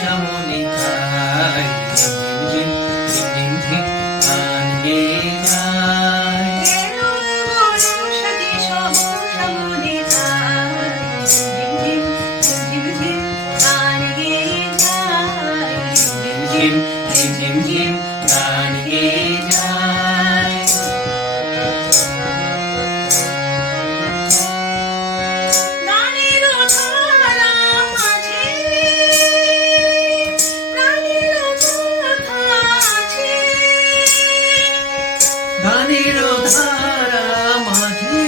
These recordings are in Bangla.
সামনে তাই ঝিম ঝিম ঝিম ঝিম গান গেয়ে যায়। এলো বর্ষাকে সব সামনে তাই ঝিম ঝিম ঝিম ঝিম গান গেয়ে যায়। ঝিম ঝিম ঝিম ঝিম গান গেয়ে যায়। গানের ধারা মাঝে প্রাণের কথা আছে। গানের ধারা মাঝে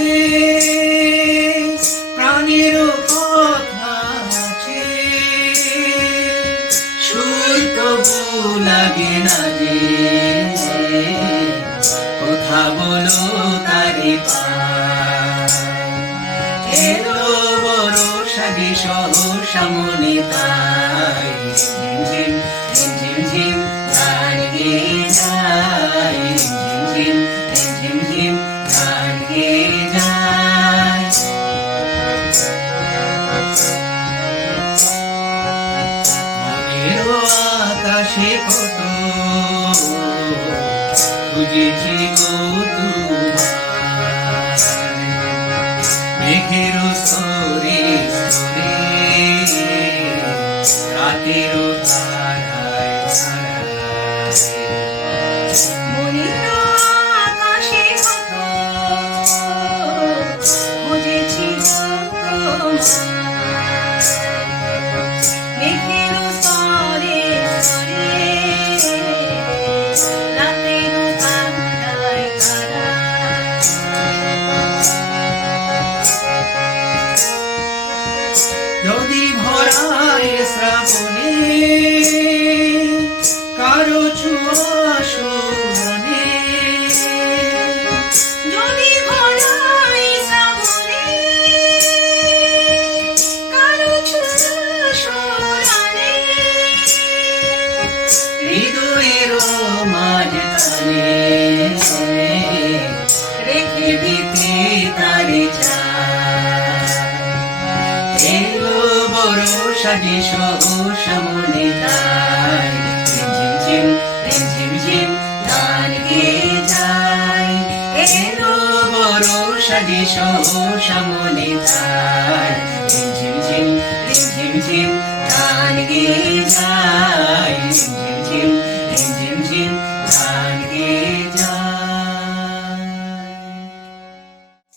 প্রাণের কথা আছে। সুর তবু লাগে না যে কথা বলো তারে পায়। এলো বরষা যে সহসা মনে তাই ঝিম ঝিম ঝিম ঝিম গান গেয়ে যায়। ঝিম ঝিম ঝিম গান গেয়ে যায়। মনেরও আকাশে কত খুঁজেছি গো তোমায়। মেঘের স্তরে স্তরে রাতের তারায় তারায়। মনের আকাশে কত খুঁজেছি তোমায়। মেঘের স্তরে স্তরে রাতের তারায় তারায়। নদী ভরায় শ্রাবণে কারো ছোঁয়া শোভনে। যদি ভরাই শ্রাবণে কারো ছোঁয়া শোনানে। হৃদয়ের মাঝখানে রেখে দিতে তারে চায়। এলো বরষা যে সহসা মনে তাই ঝিম ঝিম ঝিম গান গেয়ে যায়। এলো বরষা যে সহসা মনে তাই ঝিম ঝিম ঝিম ঝিম গান গেয়ে যায়। ঝিম ঝিম ঝিম ঝিম গান গেয়ে যায়।